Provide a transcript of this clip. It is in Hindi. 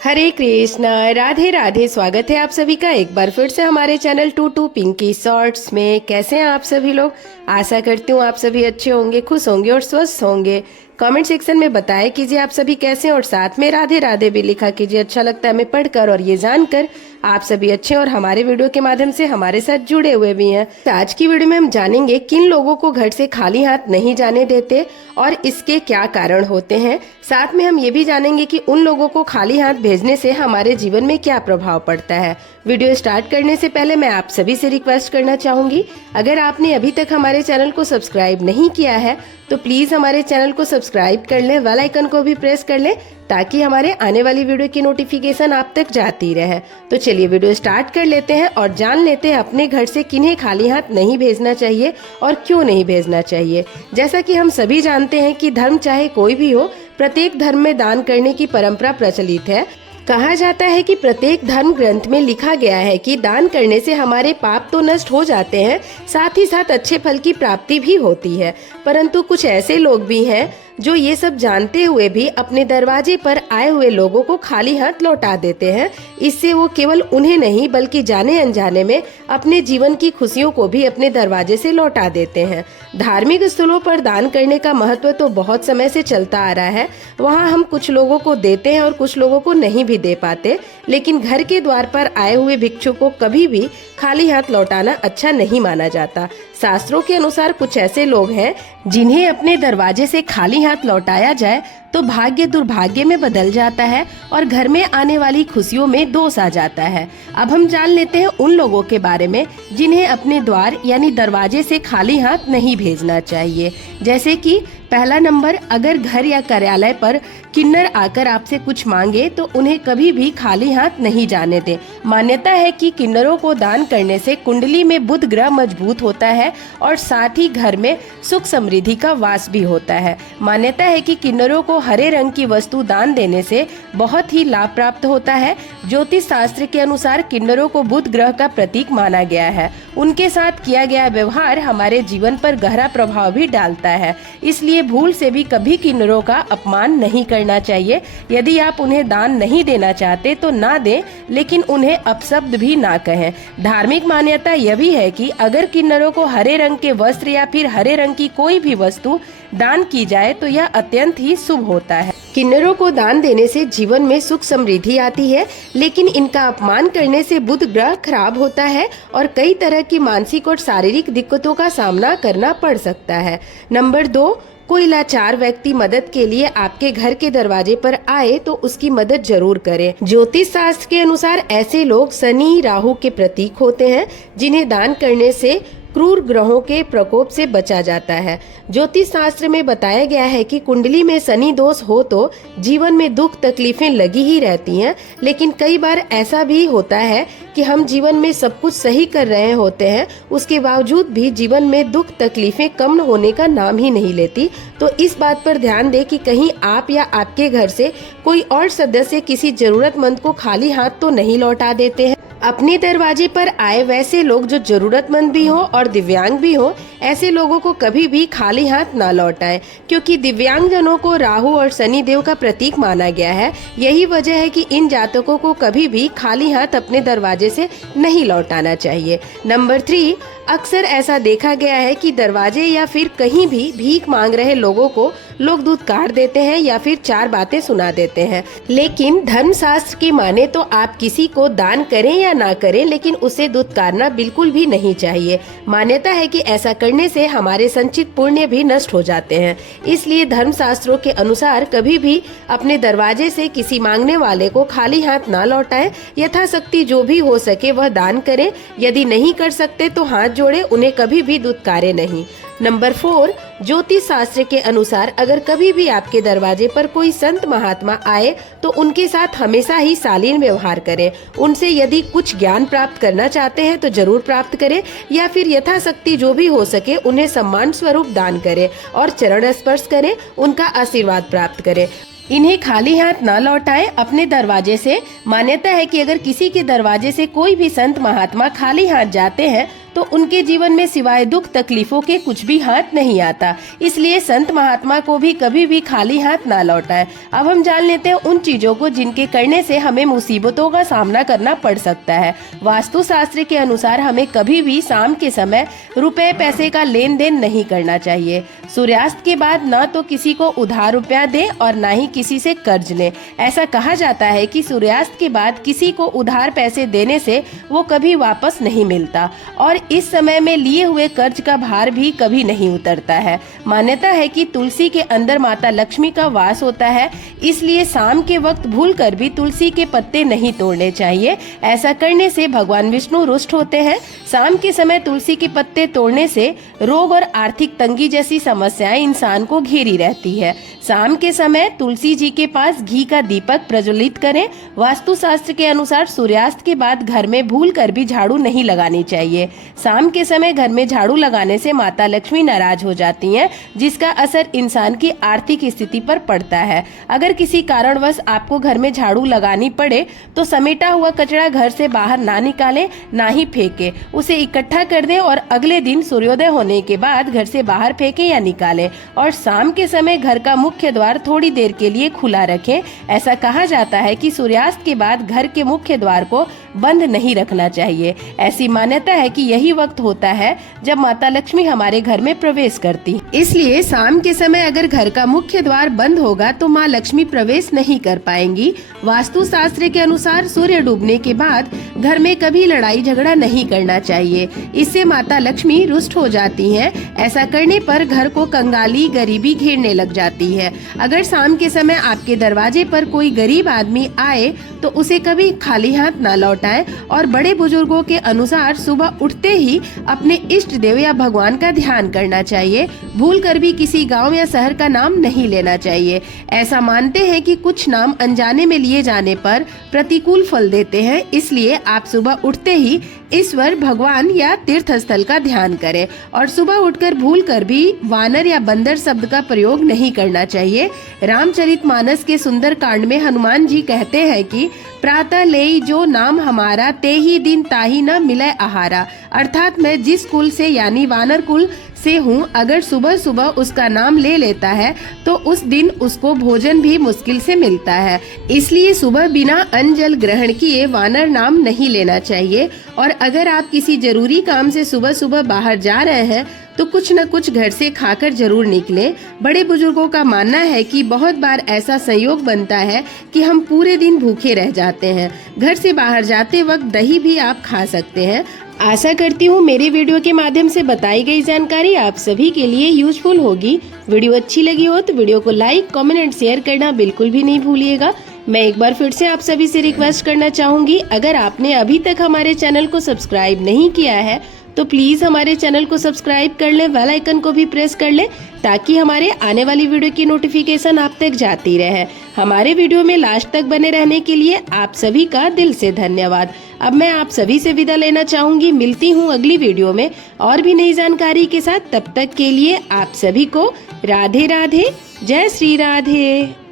हरे कृष्णा, राधे राधे। स्वागत है आप सभी का एक बार फिर से हमारे channel to to Pinky shorts में। कैसे हैं आप सभी लोग? आशा करती हूँ आप सभी अच्छे होंगे, खुश होंगे और स्वस्थ होंगे। कमेंट सेक्शन में बताया कीजिए आप सभी कैसे हैं और साथ में राधे राधे भी लिखा कीजिए। अच्छा लगता है हमें पढ़कर और ये जानकर आप सभी अच्छे और हमारे वीडियो के माध्यम से हमारे साथ जुड़े हुए भी हैं। तो आज की वीडियो में हम जानेंगे किन लोगों को घर से खाली हाथ नहीं जाने देते और इसके क्या कारण होते हैं। साथ में हम ये भी जानेंगे कि उन लोगों को खाली हाथ भेजने से हमारे जीवन में क्या प्रभाव पड़ता है। वीडियो स्टार्ट करने से पहले मैं आप सभी से रिक्वेस्ट करना चाहूंगी, अगर आपने अभी तक हमारे चैनल को सब्सक्राइब नहीं किया है तो प्लीज हमारे चैनल को सब्सक्राइब कर लें, बेल आइकन को भी प्रेस कर लें ताकि हमारे आने वाली वीडियो की नोटिफिकेशन आप तक जाती रहे। तो चलिए वीडियो स्टार्ट कर लेते हैं और जान लेते हैं अपने घर से किन्हें खाली हाथ नहीं भेजना चाहिए और क्यों नहीं भेजना चाहिए। जैसा कि हम सभी जानते हैं कि धर्म चाहे कोई भी हो, प्रत्येक धर्म में दान करने की परंपरा प्रचलित है। कहा जाता है कि प्रत्येक धर्म ग्रंथ में लिखा गया है कि दान करने से हमारे पाप तो नष्ट हो जाते हैं, साथ ही साथ अच्छे फल की प्राप्ति भी होती है। परंतु कुछ ऐसे लोग भी हैं जो ये सब जानते हुए भी अपने दरवाजे पर आए हुए लोगों को खाली हाथ लौटा देते हैं। इससे वो केवल उन्हें नहीं बल्कि जाने अनजाने में अपने जीवन की खुशियों को भी अपने दरवाजे से लौटा देते हैं। धार्मिक स्थलों पर दान करने का महत्व तो बहुत समय से चलता आ रहा है। वहाँ हम कुछ लोगों को देते हैं और कुछ लोगों को नहीं भी दे पाते, लेकिन घर के द्वार पर आए हुए भिक्षु को कभी भी खाली हाथ लौटाना अच्छा नहीं माना जाता। शास्त्रों के अनुसार कुछ ऐसे लोग हैं जिन्हें अपने दरवाजे से खाली हाथ लौटाया जाए तो भाग्य दुर्भाग्य में बदल जाता है और घर में आने वाली खुशियों में दोष आ जाता है। अब हम जान लेते हैं उन लोगों के बारे में जिन्हें अपने द्वार यानी दरवाजे से खाली हाथ नहीं भेजना चाहिए। जैसे कि पहला नंबर, अगर घर या कार्यालय पर किन्नर आकर आपसे कुछ मांगे तो उन्हें कभी भी खाली हाथ नहीं जाने दें। मान्यता है कि किन्नरों को दान करने से कुंडली में बुध ग्रह मजबूत होता है और साथ ही घर में सुख समृद्धि का वास भी होता है। मान्यता है कि किन्नरों को हरे रंग की वस्तु दान देने से बहुत ही लाभ प्राप्त होता है। ज्योतिष शास्त्र के अनुसार किन्नरों को बुध ग्रह का प्रतीक माना गया है। उनके साथ किया गया व्यवहार हमारे जीवन पर गहरा प्रभाव भी डालता है, इसलिए भूल से भी कभी किन्नरों का अपमान नहीं करना चाहिए। यदि आप उन्हें दान नहीं देना चाहते तो ना दें, लेकिन उन्हें अपशब्द भी ना कहें। धार्मिक मान्यता यह भी है कि अगर किन्नरों को हरे रंग के वस्त्र या फिर हरे रंग की कोई भी वस्तु दान की जाए तो यह अत्यंत ही शुभ होता है। किन्नरों को दान देने से जीवन में सुख समृद्धि आती है, लेकिन इनका अपमान करने से बुध ग्रह खराब होता है और कई तरह की मानसिक और शारीरिक दिक्कतों का सामना करना पड़ सकता है। नंबर 2, कोई लाचार व्यक्ति मदद के लिए आपके घर के दरवाजे पर आए तो उसकी मदद जरूर करें। ज्योतिष शास्त्र के अनुसार ऐसे लोग शनि राहु के प्रतीक होते हैं, जिन्हें दान करने से क्रूर ग्रहों के प्रकोप से बचा जाता है। ज्योतिष शास्त्र में बताया गया है कि कुंडली में शनि दोष हो तो जीवन में दुख तकलीफें लगी ही रहती हैं, लेकिन कई बार ऐसा भी होता है कि हम जीवन में सब कुछ सही कर रहे होते हैं, उसके बावजूद भी जीवन में दुख तकलीफें कम होने का नाम ही नहीं लेती। तो इस बात पर ध्यान दें कि कहीं आप या आपके घर से कोई और सदस्य किसी जरूरतमंद को खाली हाथ तो नहीं लौटा देते हैं। अपने दरवाजे पर आए वैसे लोग जो जरूरतमंद भी हो और दिव्यांग भी हो, ऐसे लोगों को कभी भी खाली हाथ ना लौटाएं, क्योंकि दिव्यांग जनों को राहु और शनि देव का प्रतीक माना गया है। यही वजह है कि इन जातकों को कभी भी खाली हाथ अपने दरवाजे से नहीं लौटाना चाहिए। नंबर 3, अक्सर ऐसा देखा गया है कि दरवाजे या फिर कहीं भी भीख मांग रहे लोगों को लोग दूध काट देते हैं या फिर 4 बातें सुना देते हैं। लेकिन धर्मशास्त्र की माने तो आप किसी को दान करें या ना करें, लेकिन उसे दुत्कारना बिल्कुल भी नहीं चाहिए। मान्यता है कि ऐसा करने से हमारे संचित पुण्य भी नष्ट हो जाते हैं। इसलिए धर्मशास्त्रों के अनुसार कभी भी अपने दरवाजे से किसी मांगने वाले को खाली हाथ ना लौटाएं। यथाशक्ति जो भी हो सके वह दान करें। यदि नहीं कर सकते तो हाथ जोड़े, उन्हें कभी भी दुत्कारे नहीं। नंबर 4, ज्योतिष शास्त्र के अनुसार अगर कभी भी आपके दरवाजे पर कोई संत महात्मा आए तो उनके साथ हमेशा ही शालीन व्यवहार करें। उनसे यदि कुछ ज्ञान प्राप्त करना चाहते हैं तो जरूर प्राप्त करें, या फिर यथाशक्ति जो भी हो सके उन्हें सम्मान स्वरूप दान करें और चरण स्पर्श करें, उनका आशीर्वाद प्राप्त करें। इन्हें खाली हाथ न लौटाएं अपने दरवाजे से। मान्यता है कि अगर किसी के दरवाजे से कोई भी संत महात्मा खाली हाथ जाते हैं तो उनके जीवन में सिवाय दुख तकलीफों के कुछ भी हाथ नहीं आता। इसलिए संत महात्मा को भी कभी भी खाली हाथ ना लौटाएं। अब हम जान लेते हैं उन चीजों को जिनके करने से हमें मुसीबतों का सामना करना पड़ सकता है। वास्तु शास्त्र के अनुसार हमें कभी भी शाम के समय रुपए पैसे का लेन देन नहीं करना चाहिए। सूर्यास्त के बाद न तो किसी को उधार रुपया दे और न ही किसी से कर्ज ले। ऐसा कहा जाता है कि सूर्यास्त के बाद किसी को उधार पैसे देने से वो कभी वापस नहीं मिलता और इस समय में लिए हुए कर्ज का भार भी कभी नहीं उतरता है। मान्यता है कि तुलसी के अंदर माता लक्ष्मी का वास होता है, इसलिए शाम के वक्त भूलकर भी तुलसी के पत्ते नहीं तोड़ने चाहिए। ऐसा करने से भगवान विष्णु रुष्ट होते हैं। शाम के समय तुलसी के पत्ते तोड़ने से रोग और आर्थिक तंगी जैसी समस्याएं इंसान को घेरी रहती है। शाम के समय तुलसी जी के पास घी का दीपक प्रज्वलित करें। वास्तु शास्त्र के अनुसार सूर्यास्त के बाद घर में भूलकर भी झाड़ू नहीं लगानी चाहिए। शाम के समय घर में झाड़ू लगाने से माता लक्ष्मी नाराज हो जाती हैं, जिसका असर इंसान की आर्थिक स्थिति पर पड़ता है। अगर किसी कारणवश आपको घर में झाड़ू लगानी पड़े तो समेटा हुआ कचरा घर से बाहर ना निकालें, ना ही फेंके। उसे इकट्ठा कर दें और अगले दिन सूर्योदय होने के बाद घर से बाहर फेंके या निकालें। और शाम के समय घर का मुख्य द्वार थोड़ी देर के लिए खुला रखें। ऐसा कहा जाता है कि सूर्यास्त के बाद घर के मुख्य द्वार को बंद नहीं रखना चाहिए। ऐसी मान्यता है कि यही वक्त होता है जब माता लक्ष्मी हमारे घर में प्रवेश करती। इसलिए शाम के समय अगर घर का मुख्य द्वार बंद होगा तो माँ लक्ष्मी प्रवेश नहीं कर पाएंगी। वास्तु शास्त्र के अनुसार सूर्य डूबने के बाद घर में कभी लड़ाई झगड़ा नहीं करना चाहिए। इससे माता लक्ष्मी रुष्ट हो जाती हैं। ऐसा करने पर घर को कंगाली गरीबी घेरने लग जाती है। अगर शाम के समय आपके दरवाजे पर कोई गरीब आदमी आए तो उसे कभी खाली हाथ ना लौटाएं और बड़े बुजुर्गों के अनुसार सुबह उठते ही अपने इष्ट देव या भगवान का ध्यान करना चाहिए। भूलकर भी किसी गांव या शहर का नाम नहीं लेना चाहिए। ऐसा मानते हैं कि कुछ नाम अनजाने में लिए जाने पर प्रतिकूल फल देते हैं, इसलिए आप सुबह उठते ही ईश्वर भगवान या तीर्थ स्थल का ध्यान करें और सुबह उठकर भूलकर भी वानर या बंदर शब्द का प्रयोग नहीं करना चाहिए। रामचरितमानस के सुंदर कांड में हनुमान जी कहते हैं कि प्रातः लेई जो नाम हमारा, ते ही दिन ताही न मिले आहारा। अर्थात मैं जिस कुल से यानी वानर कुल से हूँ, अगर सुबह सुबह उसका नाम ले लेता है तो उस दिन उसको भोजन भी मुश्किल से मिलता है। इसलिए सुबह बिना अन्न जल ग्रहण किए वानर नाम नहीं लेना चाहिए। और अगर आप किसी जरूरी काम से सुबह सुबह बाहर जा रहे हैं तो कुछ न कुछ घर से खाकर जरूर निकलें। बड़े बुजुर्गों का मानना है कि बहुत बार ऐसा संयोग बनता है कि हम पूरे दिन भूखे रह जाते हैं। घर से बाहर जाते वक्त दही भी आप खा सकते हैं। आशा करती हूँ मेरे वीडियो के माध्यम से बताई गई जानकारी आप सभी के लिए यूजफुल होगी। वीडियो अच्छी लगी हो तो वीडियो को लाइक, कमेंट एंड शेयर करना बिल्कुल भी नहीं भूलिएगा। मैं एक बार फिर से आप सभी से रिक्वेस्ट करना चाहूंगी, अगर आपने अभी तक हमारे चैनल को सब्सक्राइब नहीं किया है तो प्लीज हमारे चैनल को सब्सक्राइब कर लें, बेल आइकन को भी प्रेस कर लें ताकि हमारे आने वाली वीडियो की नोटिफिकेशन आप तक जाती रहे। हमारे वीडियो में लास्ट तक बने रहने के लिए आप सभी का दिल से धन्यवाद। अब मैं आप सभी से विदा लेना चाहूंगी। मिलती हूँ अगली वीडियो में और भी नई जानकारी के साथ। तब तक के लिए आप सभी को राधे राधे, जय श्री राधे।